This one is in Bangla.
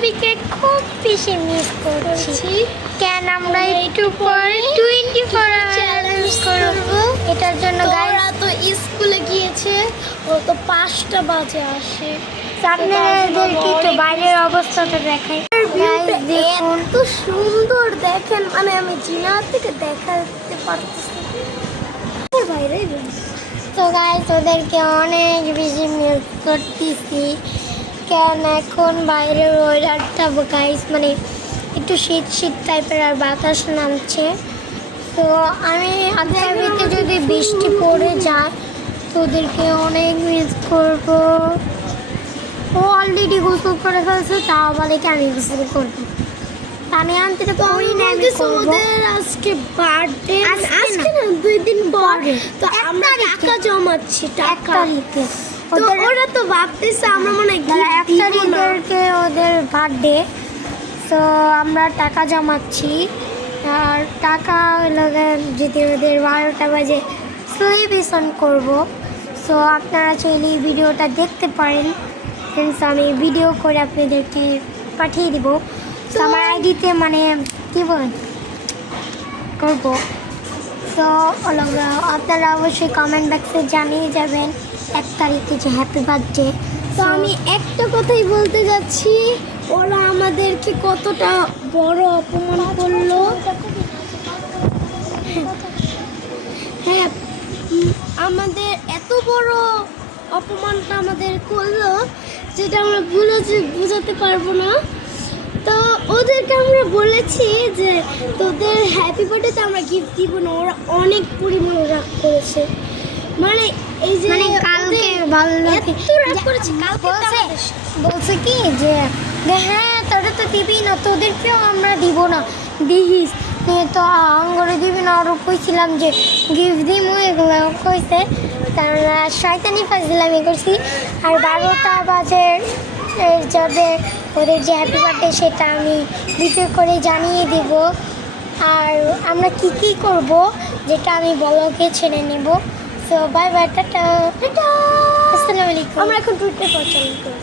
বেবিকে খুব বেশি মিস করছি। কেন আমরা একটু পরে 24 চ্যালেঞ্জ করব। এটার জন্য ওরা তো স্কুলে গিয়েছে, ও তো 5টা বাজে আসে। আপনাদেরকে একটু বাইরের অবস্থাটা দেখাই। দেখুন এত সুন্দর, দেখেন, মানে আমি জিনা থেকে দেখাতে পারতেছি বাইরে। তো গাইস ওদেরকে অনেক বেশি মিস করতেছি। কেন এখন বাইরের ওয়েদারটা গাইস মানে একটু শীত শীত টাইপের আর বাতাস নামছে। তো আমি আগামীতে যদি বৃষ্টি পড়ে যায় তো ওদেরকে অনেক মিস করব। ও অলরেডি গোসল করে ফেলছে, তাও বলে কি আমি গোসল করবো। আমি আনতে তো করি না, আমি ওদের আজকে বার্থডে, আজকে না 2 দিন পরে। তো আমরা টাকা জমাচ্ছি, টাকা। তো ওরা তো ভাবতেছে আমরা মনে হয় 1 তারিখে ওদের বার্থডে। তো আমরা টাকা জমাচ্ছি, আর টাকা যদি ওদের 12টা বাজে সেলিব্রেশন করবো। সো আপনারা চাইলে এই ভিডিওটা দেখতে পারেন। আমি ভিডিও করে আপনাদেরকে পাঠিয়ে দিব। তো আমার আইডিতে মানে কী বলেন করবো। তো আপনারা অবশ্যই কমেন্ট বক্সে জানিয়ে যাবেন 1 তারিখে যে হ্যাপি বার্থডে। তো আমি একটা কথাই বলতে যাচ্ছি, ওরা আমাদেরকে কতটা বড় অপমান করলো। হ্যাঁ, আমাদের এত বড় অপমানটা আমাদের করলো যেটা আমরা বুঝাতে পারবো না। তো ওদেরকে আমরা বলেছি যে তোদের হ্যাপি বার্থডেতে আমরা গিফট দিব না। ওরা অনেক পরিমাণ রাগ করেছে, মানে এই যে মানে কালকে ভালো রাগ করেছে। কালকে বলছে কি যে হ্যাঁ তোরা তো দিবি না, তোদেরকেও আমরা দিব না, দিস তো আঙ্গরে দিবি না। আরও কইছিলাম যে গিফট দিমু, এগুলো কইছে। তার শয়তানি ফাজলামি করছি। আর 12টা বাজে যাবে ওদের যে হ্যাপি বার্থডে সেটা আমি ভিডিও করে জানিয়ে দিব। আর আমরা কি করব যেটা আমি ব্লগে ছেড়ে নেব। সো বাই বাই, টাটা, আসসালামু আলাইকুম। আমরা এখন টুইটার পরিচালনা করব।